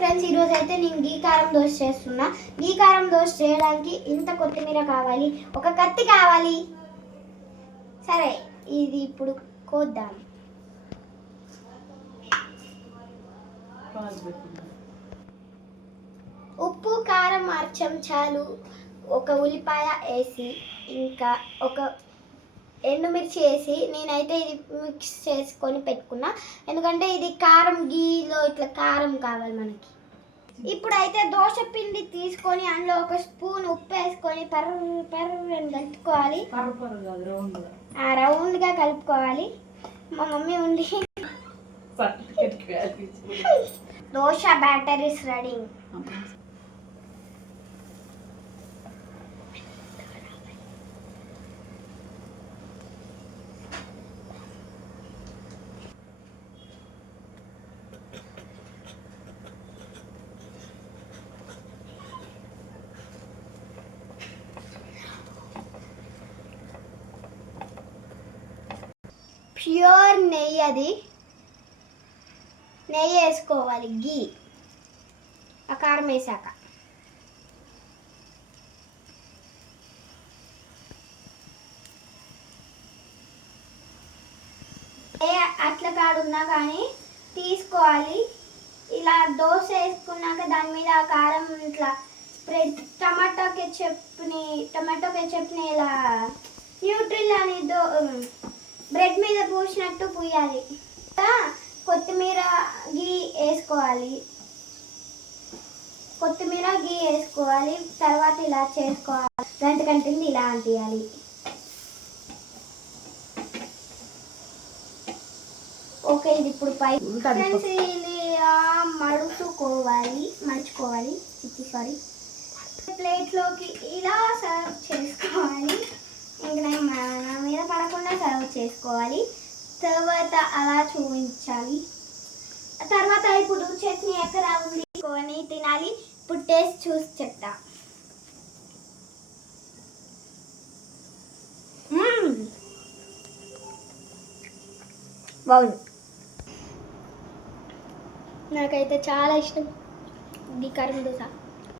Friends, ఈరోజు అయితే నేను గీ కారం దోశ చేస్తున్నా. గీ కారం దోశ చేయడానికి ఇంత కొత్తిమీర కావాలి, ఒక కత్తి కావాలి. సరే, ఇది ఇప్పుడు కోద్దాం. ఉప్పు, కారం, చెంచాలు, ఒక ఉల్లిపాయ వేసి, ఇంకా ఒక ఎండుమిర్చి వేసి నేనైతే ఇది మిక్స్ చేసుకొని పెట్టుకున్నా. ఎందుకంటే ఇది కారం, గీలో ఇట్లా కారం కావాలి మనకి. ఇప్పుడైతే దోశ పిండి తీసుకొని అందులో ఒక స్పూన్ ఉప్పు వేసుకొని పర్రని కలుపుకోవాలి. రౌండ్గా కలుపుకోవాలి. మా మమ్మీ ఉండి dosa batter is ready. Pure నెయ్యి, అది నెయ్యి వేసుకోవాలి. గీ ఆ కారం వేసాక అట్ల కాడున్నా కానీ తీసుకోవాలి. ఇలా దోశ వేసుకున్నాక దాని మీద ఆ కారం ఇట్లా స్ప్రెడ్, టమాటో కెచప్ని ఇలా న్యూట్రిల్ అని బ్రెడ్ మీద పూసినట్టు పూయాలి. కొత్తిమీర గీ వేసుకోవాలి. తర్వాత ఇలా చేసుకోవాలి. గంటకంటే ఇలా అంటియాలి. ఓకే, ఇది ఇప్పుడు ఫ్రెండ్స్ ఇది మడుచుకోవాలి. ప్లేట్లోకి ఇలా సర్వ్ చేసుకోవాలి. ఇంక నా మీద పడకుండా సర్వ్ చేసుకోవాలి. తర్వాత అలా చూపించాలి. తర్వాత ఇప్పుడు చట్నీ ఎక్కడ ఉంది కొని తినాలి. ఇప్పుడు టేస్ట్ చూసి చెప్తా. బాగుంది. నాకైతే చాలా ఇష్టం ఈ కారం దోశ.